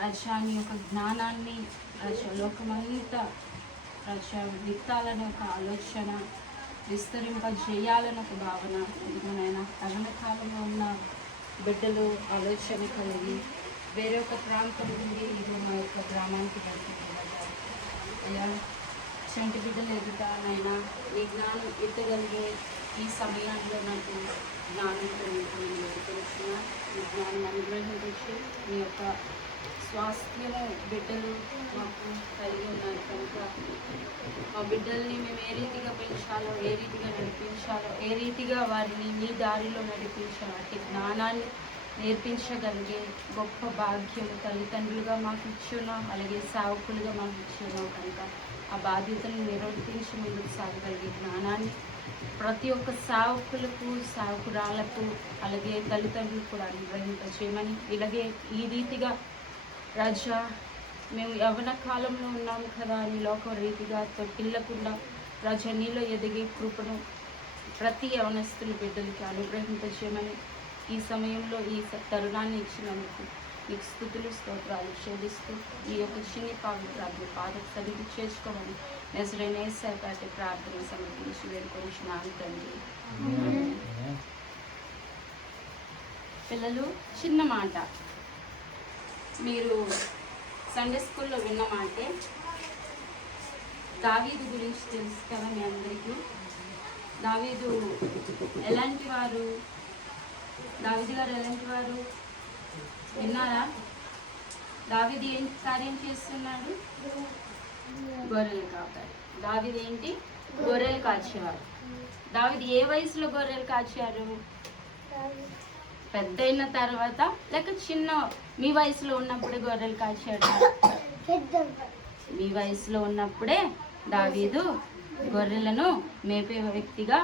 రాజా నీ యొక్క జ్ఞానాన్ని రాజా లోకమంతా రాజా విత్తాలని ఒక ఆలోచన, విస్తరింపజేయాలని ఒక భావన. ఇదిగోనైనా తగిన కాలంలో ఉన్న బిడ్డలు ఆలోచన కలిగి వేరే ఒక ప్రాంతం నుండి ఇది మా యొక్క గ్రామానికి పంపించబడ్డారు. అయ్యా చంటి బిడ్డలు ఎదుటానైనా ఈ జ్ఞానం ఎత్తగలిగే ఈ సమయంలో నాకు జ్ఞానం పెరుగుతుంది వేడుకొచ్చిన ఈ జ్ఞానం అనుగ్రహించి మీ యొక్క స్వాస్థ్యము బిడ్డలు మాకు కలిగి ఉన్నారు కనుక మా బిడ్డల్ని మేము ఏ రీతిగా పెంచాలో, ఏ రీతిగా నడిపించాలో, ఏ రీతిగా వారిని మీ దారిలో నడిపించాలో అట్టి జ్ఞానాన్ని నేర్పించగలిగే గొప్ప భాగ్యము తల్లిదండ్రులుగా మాకు ఇచ్చున్నాం, అలాగే సేవకులుగా మాకు ఇచ్చున్నాం కనుక ఆ బాధ్యతను నిర్వర్తించి ముందుకు సాగగలిగే జ్ఞానాన్ని ప్రతి ఒక్క సేవకులకు, సేవకురాళ్లకు, అలాగే తల్లిదండ్రులు కూడా అనుగ్రహింపచేయమని, ఇలాగే ఈ రీతిగా రాజా మేము యవ్వన కాలంలో ఉన్నాము కదా అని లోక రీతిగా తొట్టిల్లకుండా రాజా నీలో ఎదిగే కృపను ప్రతి యవనస్తుల బిడ్డలకి అనుగ్రహింపచేయమని ఈ సమయంలో ఈ తరుణాన్ని ఇచ్చినందుకు మీకు స్తుతులు స్తోత్రాలు చెల్లిస్తూ ఈ యొక్క చిన్ని పావిత్రాన్ని పాదక సన్నిధి చేసుకోమని నజరైన యేసయ్య ప్రార్థన సమర్పించి వేడుకొనిచున్నాను తండ్రి. పిల్లలు, చిన్న మాట మీరు సండే స్కూల్లో విన్న మాటే. దావీదు గురించి తెలుసు కదా మీ అందరికీ. దావీదు ఎలాంటి వారు? దావీదు గారు ఎలాంటి వారు విన్నారా? దావీదు ఏం కార్యం చేస్తున్నాడు? గొర్రెలు కాపాడు. దావీదు ఏంటి? గొర్రెలు కాచేవారు. దావీదు ఏ వయసులో గొర్రెలు కాచారు? పెద్ద అయిన తర్వాత లేక చిన్న మీ వయసులో ఉన్నప్పుడే గొర్రెలు కాచాడు? మీ వయసులో ఉన్నప్పుడే దావీదు గొర్రెలను మేపే వ్యక్తిగా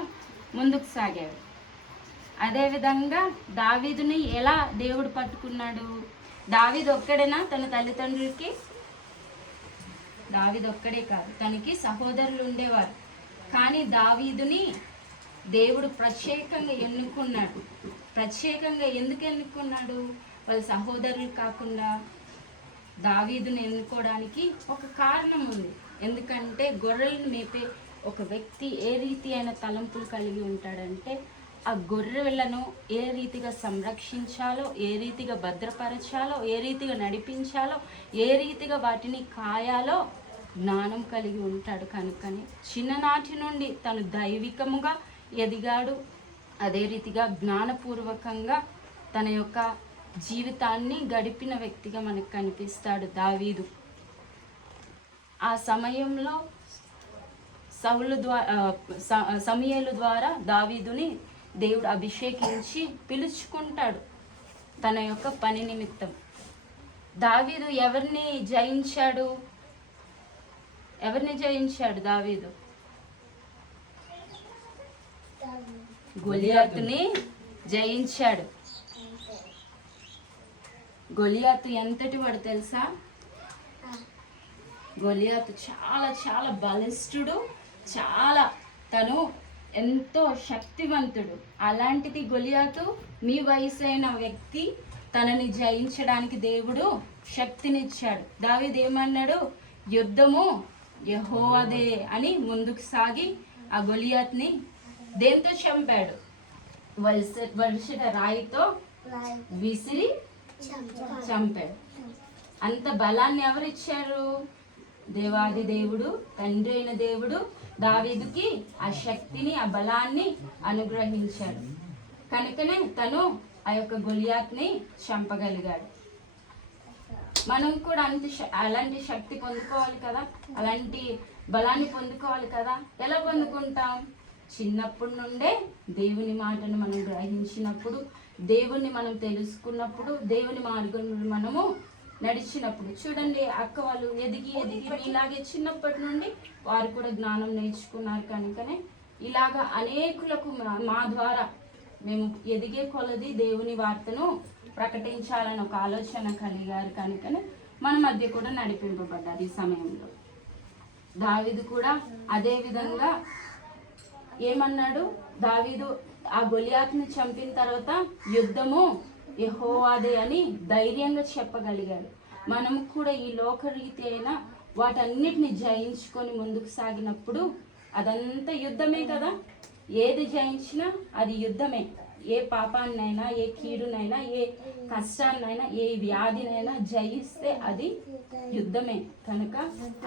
ముందుకు సాగాడు. అదేవిధంగా దావీదుని ఎలా దేవుడు పట్టుకున్నాడు? దావీదు ఒక్కడేనా తన తల్లిదండ్రులకి? దావీదు ఒక్కడే కాదు, తనకి సహోదరులు ఉండేవారు. కానీ దావీదుని దేవుడు ప్రత్యేకంగా ఎన్నుకున్నాడు. ప్రత్యేకంగా ఎందుకు ఎన్నుకున్నాడు? వాళ్ళ సహోదరులు కాకుండా దావీదుని ఎన్నుకోవడానికి ఒక కారణం ఉంది. ఎందుకంటే గొర్రెలను మేపే ఒక వ్యక్తి ఏ రీతి అయిన తలంపులు కలిగి ఉంటాడంటే ఆ గొర్రెలను ఏ రీతిగా సంరక్షించాలో, ఏ రీతిగా భద్రపరచాలో, ఏ రీతిగా నడిపించాలో, ఏ రీతిగా వాటిని కాయాలో జ్ఞానం కలిగి ఉంటాడు. కనుకని చిన్ననాటి నుండి తను దైవికముగా ఎదిగాడు. అదే రీతిగా జ్ఞానపూర్వకంగా తన యొక్క జీవితాన్ని గడిపిన వ్యక్తిగా మనకు కనిపిస్తాడు దావీదు. ఆ సమయంలో సమూయేలు ద్వారా దావీదుని దేవుడు అభిషేకించి పిలుచుకుంటాడు తన యొక్క పని నిమిత్తం. దావీదు ఎవరిని జయించాడు? దావీదు గొలియాతుని జయించాడు. గొలియాతు ఎంతటి వాడు తెలుసా? గొలియాతు చాలా చాలా బలిష్ఠుడు, చాలా తను ఎంతో శక్తివంతుడు. అలాంటిది గొలియాతు మీ వయసు అయిన వ్యక్తి, తనని జయించడానికి దేవుడు శక్తినిచ్చాడు. దావీదు ఏమన్నాడు? యుద్ధము యెహోవాదే అని ముందుకు సాగి ఆ గొలియాత్ని దేంతో చంపాడు? వలసట రాయితో విసిరి చంపాడు. అంత బలాన్ని ఎవరిచ్చారు? దేవాది దేవుడు, తండ్రి అయిన దేవుడు దావీదుకి ఆ శక్తిని, ఆ బలాన్ని అనుగ్రహించాడు. కనుకనే తను ఆ యొక్క గొలియాత్ని చంపగలిగాడు. మనం కూడా అలాంటి శక్తి పొందుకోవాలి కదా, అలాంటి బలాన్ని పొందుకోవాలి కదా. ఎలా పొందుకుంటాం? చిన్నప్పటి నుండే దేవుని మాటను మనం గ్రహించినప్పుడు, దేవుణ్ణి మనం తెలుసుకున్నప్పుడు, దేవుని మార్గంలో మనము నడిచినప్పుడు. చూడండి, అక్క వాళ్ళు ఎదిగి ఇలాగే చిన్నప్పటి నుండి వారు కూడా జ్ఞానం నేర్చుకున్నారు. కనుకనే ఇలాగా అనేకులకు మా ద్వారా మేము ఎదిగే కొలది దేవుని వార్తను ప్రకటించాలని ఒక ఆలోచన కలిగారు. కనుకనే మన మధ్య కూడా నడిపింపబడ్డారు. ఈ సమయంలో దావీదు కూడా అదే విధంగా ఏమన్నాడు? దావీదు ఆ గొలియాతుని చంపిన తర్వాత యుద్ధము యెహోవాదే అని ధైర్యంగా చెప్పగలిగాడు. మనము కూడా ఈ లోకరీతి అయినా వాటన్నిటిని జయించుకొని ముందుకు సాగినప్పుడు అదంతా యుద్ధమే కదా. ఏది జయించినా అది యుద్ధమే. ఏ పాపాన్నైనా, ఏ కీడునైనా, ఏ కష్టాన్నైనా, ఏ వ్యాధినైనా జయిస్తే అది యుద్ధమే. కనుక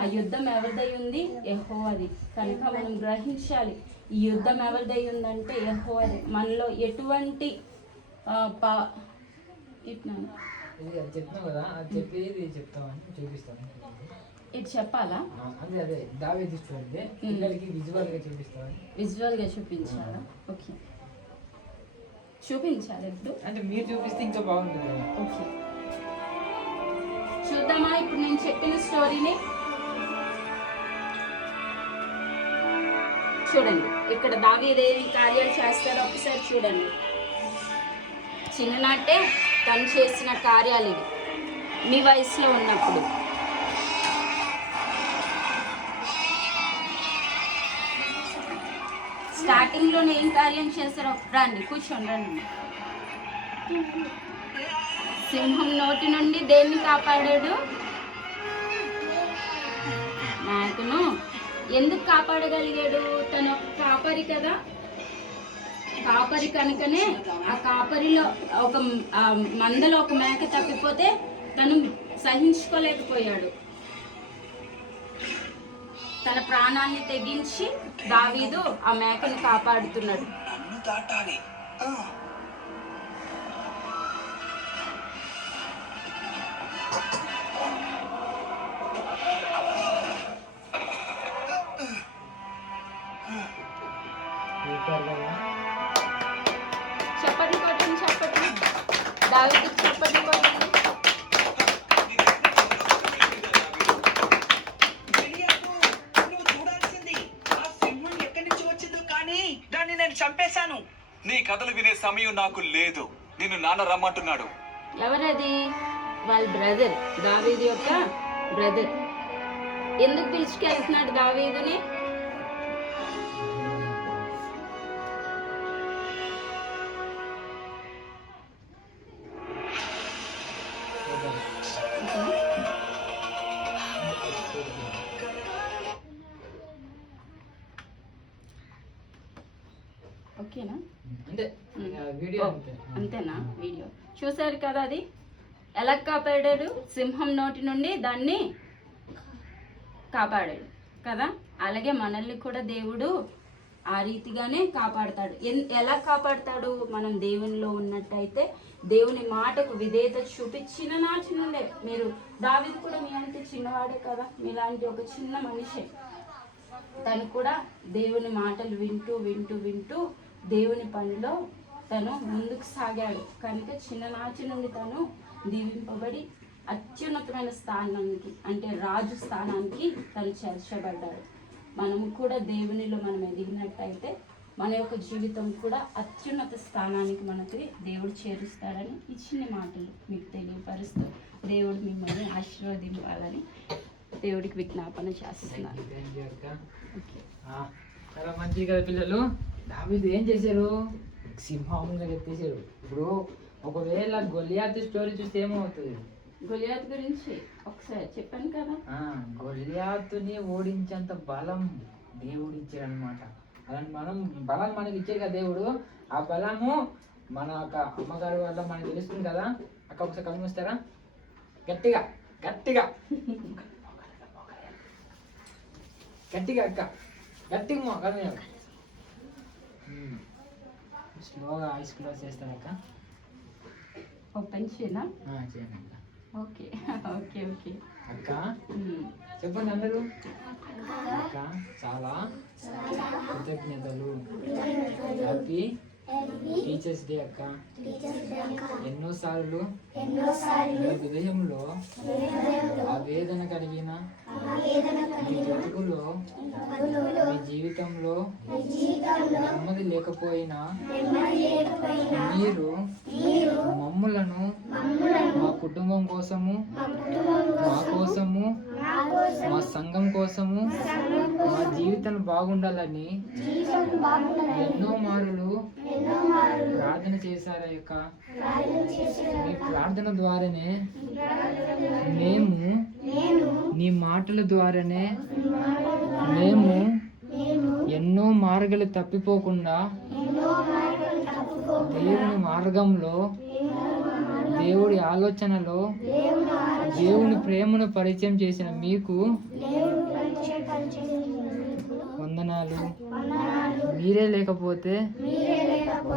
ఆ యుద్ధం ఎవరిదై ఉంది? యెహోవాది. కనుక మనం గ్రహించాలి, ఈ యుద్ధం ఎవరిదై ఉందంటే యెహోవాది. మనలో ఎటువంటి చెప్తాం కదా, అది చెప్పేది చెప్తామని చూపిస్తాను. ఇది చెప్పాలా? అదే అదే దావీదు చూడండి, పిల్లలకి విజువల్గా చూపిస్తామని. విజువల్గా చూపించాలా? ఓకే, చూపించాలి ఇప్పుడు. అంటే మీరు చూపిస్తే ఇంకా బాగుంటుంది. ఓకే, చూద్దామా ఇప్పుడు నేను చెప్పిన స్టోరీని? చూడండి, ఇక్కడ దావీదు ఏమి కార్యాలు చేస్తారో ఒకసారి చూడండి. చిన్ననాటే తను చేసిన కార్యాలు ఇవి మీ వయసులో ఉన్నప్పుడు. స్టార్టింగ్లో ఏం కార్యం చేస్తారో రండి, కూర్చోండి, రండి. సింహం నోటి నుండి దేన్ని కాపాడాడు? మేకను. ఎందుకు కాపాడగలిగాడు? తను ఒక కాపరి కదా. కాపరి కనుకనే ఆ కాపరిలో ఒక మందలో ఒక మేక తప్పిపోతే తను సహించుకోలేకపోయాడు. తన ప్రాణాన్ని తెగించి దావీదు ఆ మేకను కాపాడుతున్నాడు. చప్పట్లు కొట్టండి, చప్పట్లు. దావీదు చప్పట్లు కొట్టండి. చంపేశాను. నీ కథలు వినే సమయం నాకు లేదు. నిన్ను నాన్న రమ్మంటున్నాడు. ఎవరది? వాళ్ళ బ్రదర్, దావీదు యొక్క బ్రదర్. ఎందుకు పిలుచుకెళ్తున్నాడు దావీదుని? ఓకేనా? అంతేనా? వీడియో చూసారు కదా, అది ఎలా కాపాడాడు? సింహం నోటి నుండి దాన్ని కాపాడాడు కదా. అలాగే మనల్ని కూడా దేవుడు ఆ రీతిగానే కాపాడతాడు. ఎలా కాపాడతాడు? మనం దేవునిలో ఉన్నట్టయితే, దేవుని మాటకు విధేయత చూపించిన నాటి నుండే. మీరు దావీదు కూడా మీ అంతే చిన్నవాడే కదా, మీలాంటి ఒక చిన్న మనిషి. తను కూడా దేవుని మాటలు వింటూ వింటూ వింటూ దేవుని పనిలో తను ముందుకు సాగాడు. కనుక చిన్ననాటి నుండి తను దీవింపబడి అత్యున్నతమైన స్థానానికి, అంటే రాజు స్థానానికి తను చేర్చబడ్డాడు. మనము కూడా దేవునిలో మనం ఎదిగినట్టయితే మన యొక్క జీవితం కూడా అత్యున్నత స్థానానికి మనకి దేవుడు చేరుస్తాడని ఈ చిన్న మాటలు మీకు తెలియపరుస్తూ దేవుడు మిమ్మల్ని ఆశీర్వదింపాలని దేవుడికి విజ్ఞాపన చేస్తున్నారు. చాలా మంచిది కదా పిల్లలు. దావీదు ఏం చేశారు? సింహంగా ఎత్తేసారు. ఇప్పుడు ఒకవేళ గొలియాతు స్టోరీ చూస్తే ఏమవుతుంది? గొలియాతు గురించి ఒకసారి చెప్పాను కదా. గొలియాతుని ఓడించేంత బలం దేవుడు ఇచ్చాడు అనమాట. అలాంటి బలం మనకి ఇచ్చాడు కదా దేవుడు. ఆ బలము మన అమ్మగారి వల్ల మనకి తెలుస్తుంది కదా. అక్క ఒకసారి కళ్ళు మూస్తారా? గట్టిగా గట్టిగా గట్టిగా అక్క గట్టిగా కళ్ళు స్లోగా ఐస్ క్లోజ్ చేస్తాను అక్క. ఓపెన్ చేయనా? చేయండి అక్క. ఓకే ఓకే ఓకే అక్క చెప్పండి అందరూ. అక్క చాలా కృతజ్ఞతలు. హ్యాపీ టీచర్స్ డే అక్క. ఎన్నోసార్లు మీ హృదయంలో ఆవేదన కలిగిన మీ బ్రతుకులో మీ జీవితంలో నెమ్మది లేకపోయినా మీరు మమ్ములను మా కుటుంబం కోసము, మా కోసము, మా సంఘం కోసము, మా జీవితం బాగుండాలని ఎన్నో మారులు ప్రార్థన చేశారయ్యక్క. మీ ప్రార్థన ద్వారానే మేము, నీ మాటల ద్వారానే మేము ఎన్నో మార్గాలు తప్పిపోకుండా దేవుని మార్గంలో, దేవుడి ఆలోచనలో, దేవుని ప్రేమను పరిచయం చేసిన మీకు వందనాలు. మీరే లేకపోతే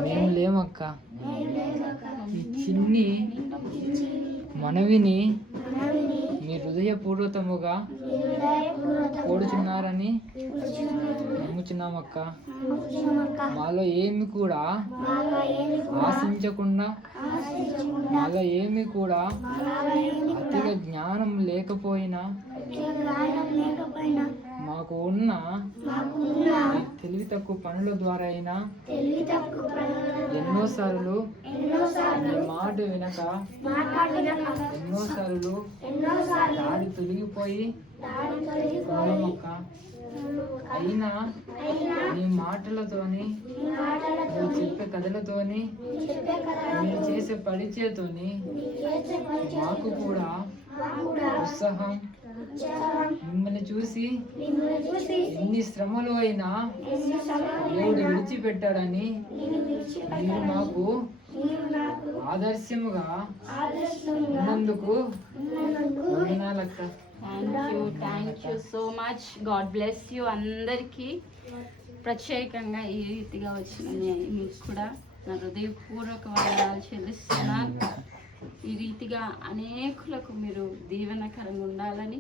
మేము లేమక్క. ఈ చిన్ని మనవిని మీ హృదయపూర్వకముగా కోరుచున్నారని నమ్ముచున్నామక్క. మాలో ఏమి కూడా ఆశించకుండా, మాలో ఏమి కూడా అతిగా జ్ఞానం లేకపోయినా, మాకు ఉన్న ఈ తెలివి తక్కువ పనుల ద్వారా అయినా ఎన్నోసార్లు నీ మాట వినక ఎన్నోసార్లు దాడి తొలగిపోయి ఉన్నామక్క. అయినా నీ మాటలతోని, నువ్వు చెప్పే కథలతోని, నువ్వు చేసే పరిచయతోని మాకు కూడా ఉత్సాహం, మిమ్మల్ని చూసి ఎన్ని శ్రమలు అయినా దేవుడు విడిచిపెట్టాడని మీరు మాకు ఆదర్శముగా ఉన్నందుకు వందనాలక్క. Thank you so much. God bless you. అందరికీ ప్రత్యేకంగా ఈ రీతిగా వచ్చిన మీకు కూడా నా హృదయపూర్వక వందనాలు చెల్లిస్తున్నాను. ఈ రీతిగా అనేకులకు మీరు దీవెనకరంగా ఉండాలని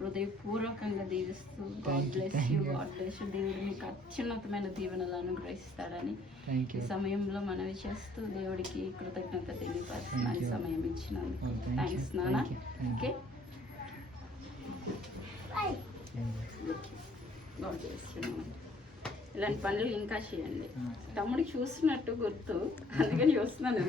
హృదయపూర్వకంగా దీవిస్తూ god bless you, god bless you. దేవుడు మీకు అత్యున్నతమైన దీవెనలు అనుగ్రహిస్తాడని ఈ సమయంలో మనవి చేస్తూ దేవుడికి కృతజ్ఞత తెలియపరుస్తున్నాను సమయం ఇచ్చినందుకు. థ్యాంక్స్ నాన్న. Okay, God bless you. ఇలాంటి పనులు ఇంకా చేయండి. తమ్ముడికి చూస్తున్నట్టు గుర్తు, అందుకని చూస్తున్నాను.